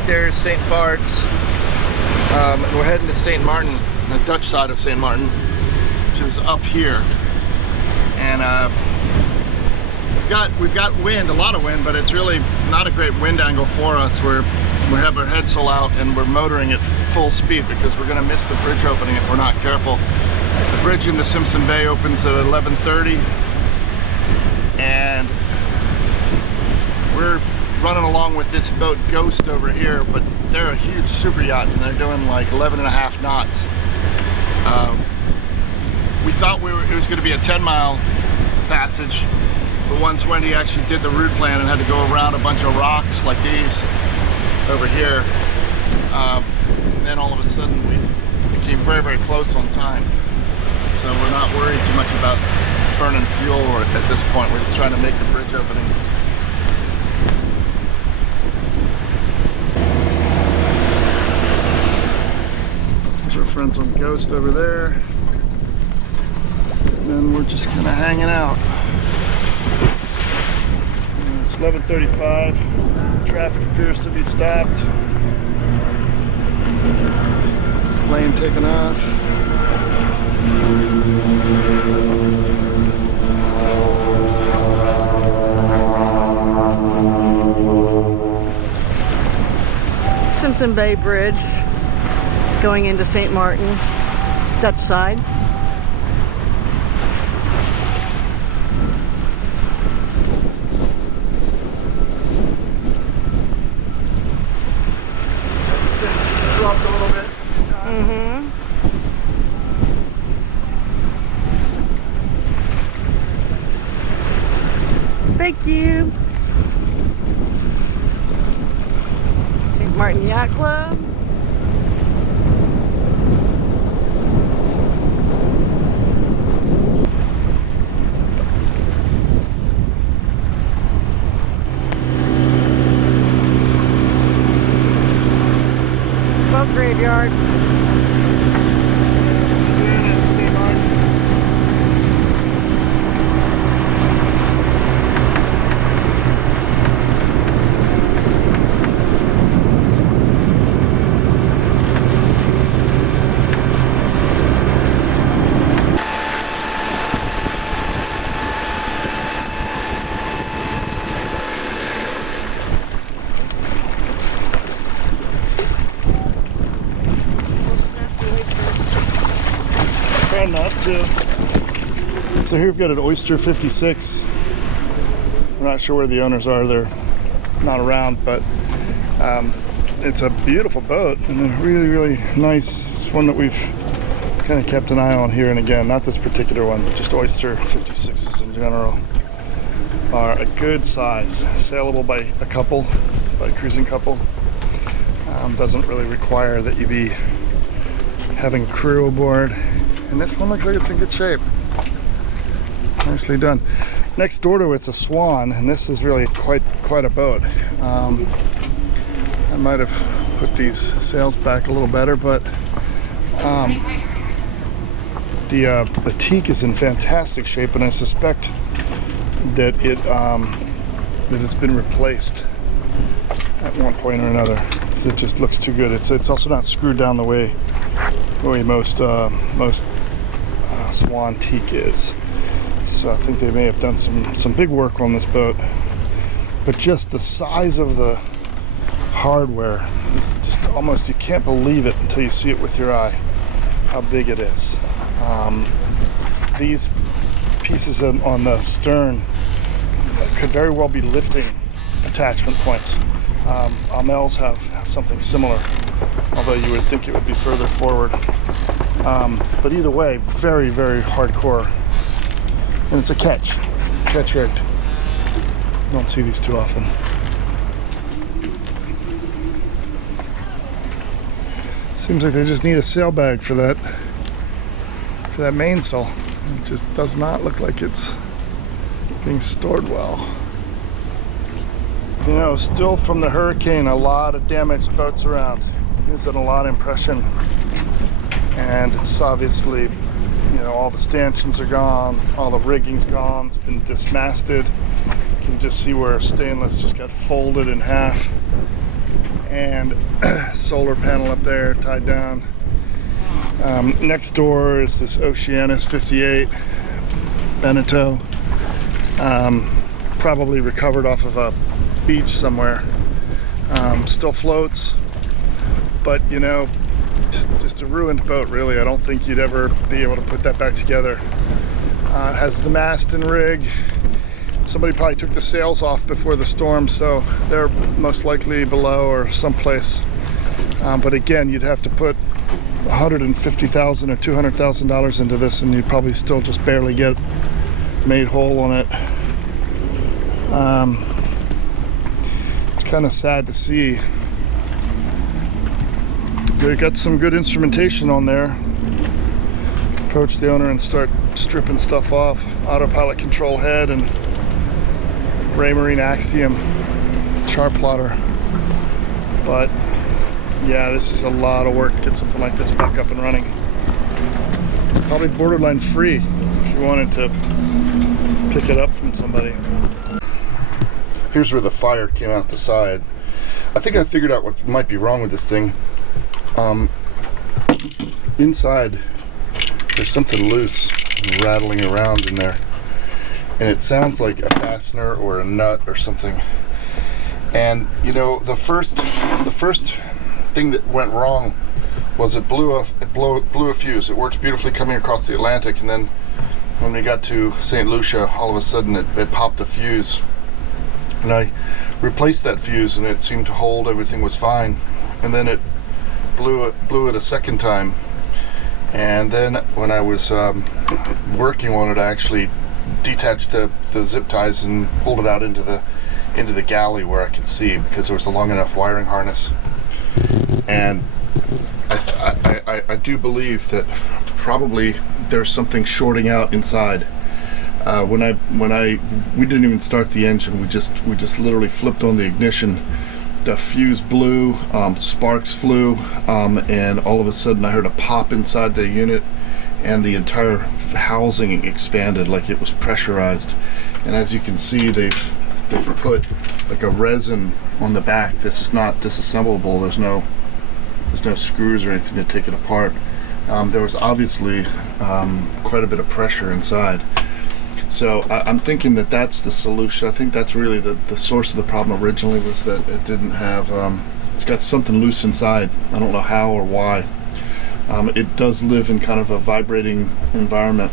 back there is St. Bart's. We're heading to St. Martin, the Dutch side of St. Martin, which is up here. And we've got wind, a lot of wind, but it's really not a great wind angle for us. We have our headsail out and we're motoring at full speed because we're going to miss the bridge opening if we're not careful. The bridge into Simpson Bay opens at 11:30, and we're running along with this boat Ghost over here, but they're a huge super yacht and they're doing like 11.5 knots. We thought it was going to be a 10-mile passage, but once Wendy actually did the route plan and had to go around a bunch of rocks like these over here, then all of a sudden we became very, very close on time. So we're not worried too much about burning fuel at this point. We're just trying to make the bridge opening. There's our friends on Ghost over there. And then we're just kind of hanging out. It's 11:35. Traffic appears to be stopped. Plane taking off. Simpson Bay Bridge going into St. Martin, Dutch side. Dropped a little bit. Thank you. St. Martin Yacht Club. Boat graveyard. Not to. So here we've got an Oyster 56. I'm not sure where the owners are. They're not around, but it's a beautiful boat and a really, really nice. It's one that we've kind of kept an eye on here and again. Not this particular one, but just Oyster 56s in general are a good size. Sailable by a couple, by a cruising couple. Doesn't really require that you be having crew aboard. And this one looks like it's in good shape. Nicely done. Next door to it's a Swan, and this is really quite a boat. I might have put these sails back a little better, but the teak is in fantastic shape, and I suspect that it's been replaced at one point or another. So it just looks too good. It's also not screwed down the way most Swan teak is. So I think they may have done some big work on this boat, but just the size of the hardware, it's just almost, you can't believe it until you see it with your eye how big it is. These pieces on the stern could very well be lifting attachment points. Amel's have something similar, although you would think it would be further forward. But either way, very, very hardcore. And it's a catch rigged. Don't see these too often. Seems like they just need a sail bag for that mainsail. It just does not look like it's being stored well. You know, still from the hurricane, a lot of damaged boats around. Gives it a lot of impression. And it's obviously, you know, all the stanchions are gone, all the rigging's gone, it's been dismasted. You can just see where stainless just got folded in half. and solar panel up there tied down. Next door is this Oceanus 58 Beneteau, probably recovered off of a beach somewhere. Still floats, but you know, just a ruined boat really. I don't think you'd ever be able to put that back together. It has the mast and rig. Somebody probably took the sails off before the storm, so they're most likely below or someplace. But again, you'd have to put $150,000 or $200,000 into this, and you'd probably still just barely get made whole on it. It's kind of sad to see. They got some good instrumentation on there. Approach the owner and start stripping stuff off. Autopilot control head and Raymarine Axiom chart plotter. But yeah, this is a lot of work to get something like this back up and running. Probably borderline free if you wanted to pick it up from somebody. Here's where the fire came out the side. I think I figured out what might be wrong with this thing. Inside there's something loose and rattling around in there, and it sounds like a fastener or a nut or something. And you know, the first thing that went wrong was it blew a fuse. It worked beautifully coming across the Atlantic, and then when we got to St. Lucia, all of a sudden it popped a fuse, and I replaced that fuse and it seemed to hold, everything was fine, and then it blew it a second time. And then when I was working on it, I actually detached the zip ties and pulled it out into the galley where I could see, because there was a long enough wiring harness. And I do believe that probably there's something shorting out inside. We didn't even start the engine. We just literally flipped on the ignition. The fuse blew, sparks flew, and all of a sudden I heard a pop inside the unit, and the entire housing expanded like it was pressurized. And as you can see, they've put like a resin on the back. This is not disassemblable. There's no screws or anything to take it apart. There was obviously quite a bit of pressure inside. So I'm thinking that that's the solution. I think that's really the source of the problem originally, was that it didn't have, it's got something loose inside. I don't know how or why. It does live in kind of a vibrating environment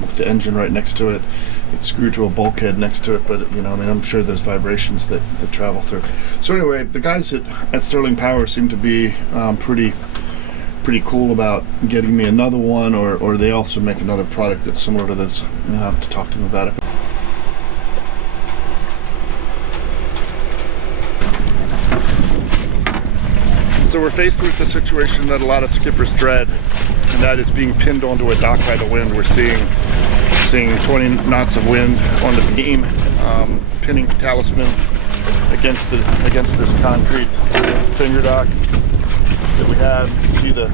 with the engine right next to it. It's screwed to a bulkhead next to it, but you know, I mean, I'm sure there's vibrations that travel through. So anyway, the guys at Sterling Power seem to be pretty cool about getting me another one, or they also make another product that's similar to this. I'll have to talk to them about it. So we're faced with the situation that a lot of skippers dread, and that is being pinned onto a dock by the wind. We're seeing 20 knots of wind on the beam, pinning Talisman against this concrete finger dock that we have. You can see the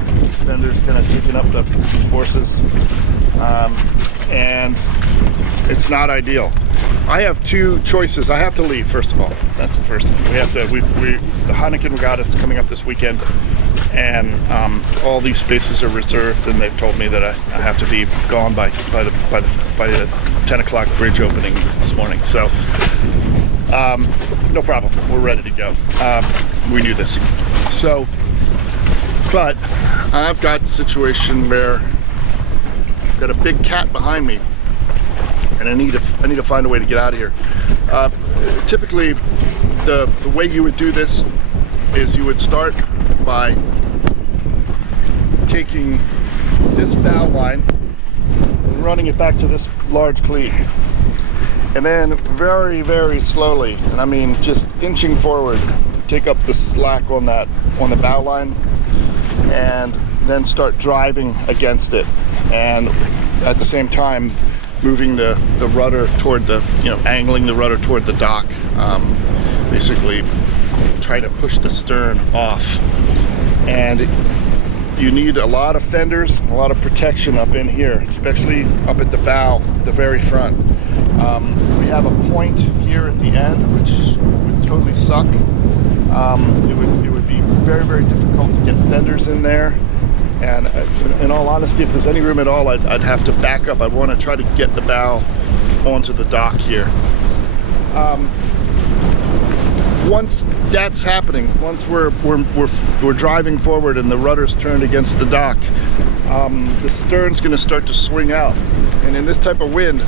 fenders kind of taking up the forces, and it's not ideal. I have two choices. I have to leave, first of all. That's the first thing. The Heineken Regatta is coming up this weekend, and all these spaces are reserved, and they've told me that I have to be gone by the 10 o'clock bridge opening this morning. So no problem. We're ready to go. We knew this. So, but I've got a situation where I've got a big cat behind me, and I need to find a way to get out of here. Typically, the way you would do this is you would start by taking this bow line and running it back to this large cleat, and then very, very slowly, and I mean just inching forward, take up the slack on the bow line, and then start driving against it, and at the same time moving the rudder toward angling the rudder toward the dock. Basically try to push the stern off, and you need a lot of fenders, a lot of protection up in here, especially up at the bow, the very front. We have a point here at the end, which would totally suck. It would be very, very difficult to get fenders in there. And in all honesty, if there's any room at all, I'd have to back up. I'd want to try to get the bow onto the dock here. Once that's happening, once we're driving forward and the rudder's turned against the dock, the stern's going to start to swing out. And in this type of wind,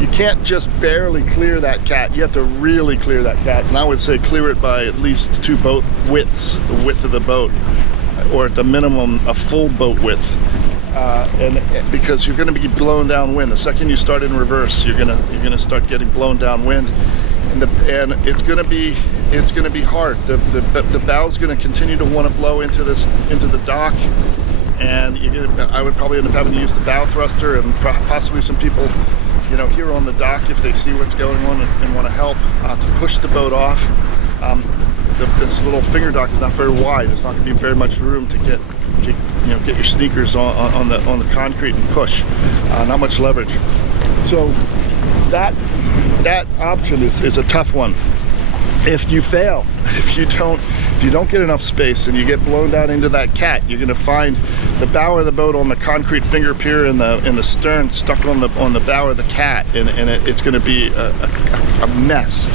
you can't just barely clear that cat. You have to really clear that cat. And I would say clear it by at least 2 boat widths, the width of the boat, or at the minimum a full boat width. And because you're going to be blown downwind. The second you start in reverse, you're gonna start getting blown downwind, and it's going to be hard. The bow's going to continue to want to blow into the dock, and I would probably end up having to use the bow thruster, and possibly some people, here on the dock, if they see what's going on and want to help, to push the boat off. This little finger dock is not very wide. There's not going to be very much room to get your sneakers on the concrete and push. Not much leverage. So that option is a tough one. If you fail, if you don't get enough space and you get blown down into that cat, you're going to find the bow of the boat on the concrete finger pier and the stern stuck on the bow of the cat, and it's going to be a mess.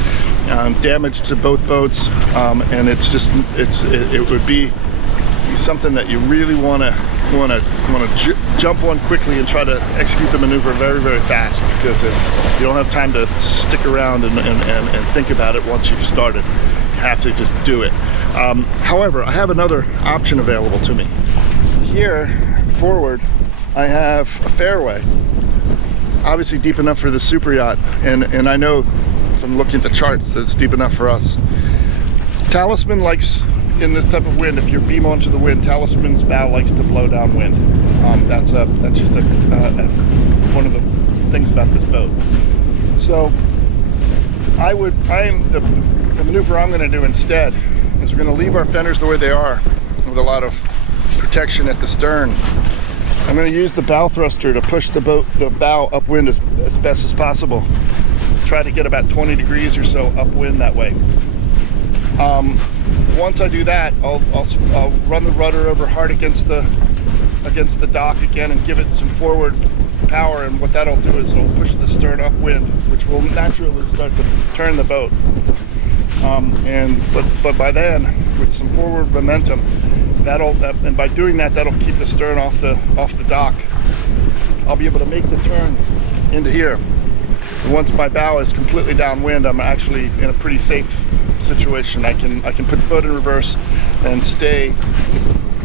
Damage to both boats, and it would be something that you really want to jump on quickly and try to execute the maneuver very, very fast, because you don't have time to stick around and think about it once you've started. You have to just do it. However, I have another option available to me. Here forward, I have a fairway, obviously deep enough for the super yacht, and I know from looking at the charts that it's deep enough for us. Talisman likes, in this type of wind, if you're beam onto the wind, Talisman's bow likes to blow downwind. That's just one of the things about this boat. So the maneuver I'm going to do instead is we're going to leave our fenders the way they are, with a lot of protection at the stern. I'm going to use the bow thruster to push the bow upwind as best as possible. Try to get about 20 degrees or so upwind that way. Once I do that, I'll run the rudder over hard against the dock again and give it some forward power, and what that'll do is it'll push the stern upwind, which will naturally start to turn the boat. But by then, with some forward momentum, and by doing that, that'll keep the stern off the dock. I'll be able to make the turn into here. Once my bow is completely downwind, I'm actually in a pretty safe situation. I can put the boat in reverse and stay,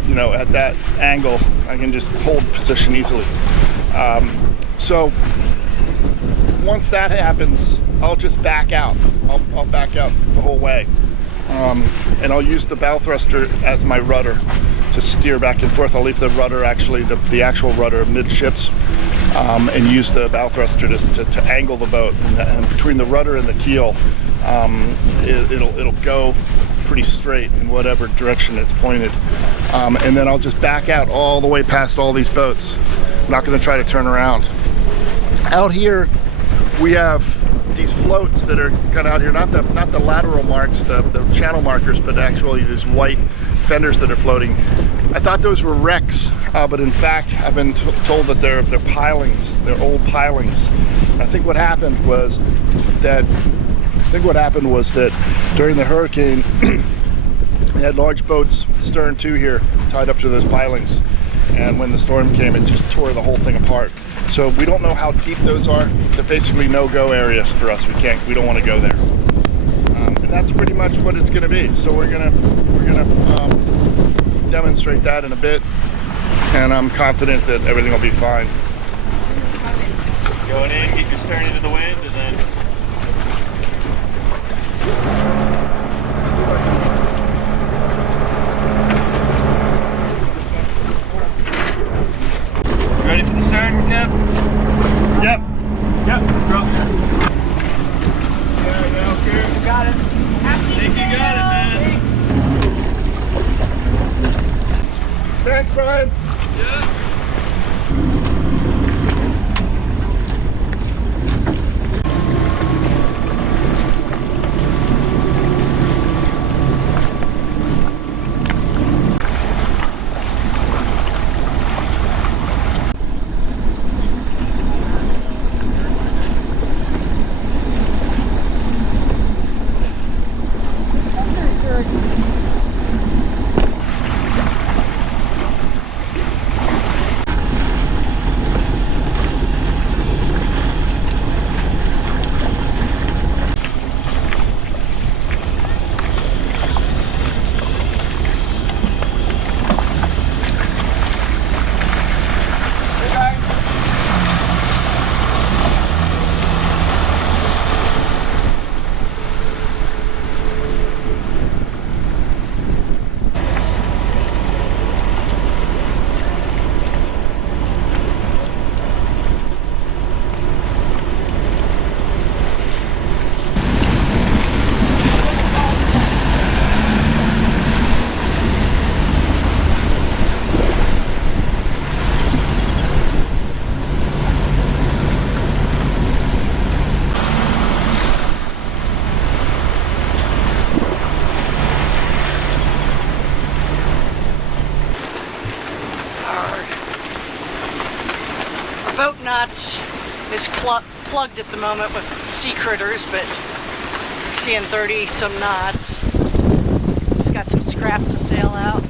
at that angle. I can just hold position easily. So once that happens, I'll just back out. I'll back out the whole way, and I'll use the bow thruster as my rudder to steer back and forth. I'll leave the rudder, actually the actual rudder midships, and use the bow thruster to angle the boat. And between the rudder and the keel, it'll go pretty straight in whatever direction it's pointed. And then I'll just back out all the way past all these boats. I'm not going to try to turn around. Out here, we have these floats that are kind of out here, not the lateral marks, the channel markers, but actually these white fenders that are floating. I thought those were wrecks, but in fact, I've been told that they're pilings. They're old pilings. And I think what happened was that during the hurricane, they had large boats, stern two here, tied up to those pilings. And when the storm came, it just tore the whole thing apart. So we don't know how deep those are. They're basically no-go areas for us. We don't want to go there. And that's pretty much what it's going to be. So we're gonna demonstrate that in a bit, and I'm confident that everything will be fine. Going in, get your stern into the wind, and then ready for the stern, Kev? Yep. Drop. Yeah, okay. You got it. I think you got it, man. Thanks, Brian. Yeah. knots. It's plugged at the moment with sea critters, but we're seeing 30 some knots. Just got some scraps to sail out.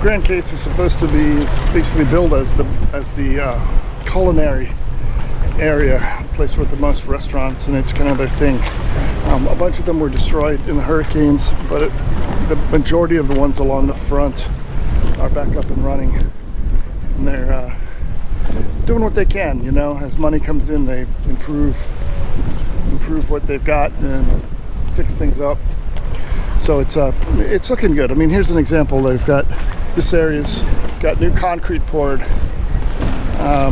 Grand Case is supposed to be basically billed as the culinary area, a place with the most restaurants, and it's kind of their thing. A bunch of them were destroyed in the hurricanes, but the majority of the ones along the front are back up and running, and they're doing what they can. You know, as money comes in, they improve what they've got and fix things up. So it's looking good. I mean, here's an example. They've got this area's got new concrete poured. They're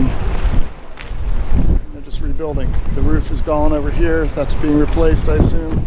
just rebuilding. The roof is gone over here. That's being replaced, I assume.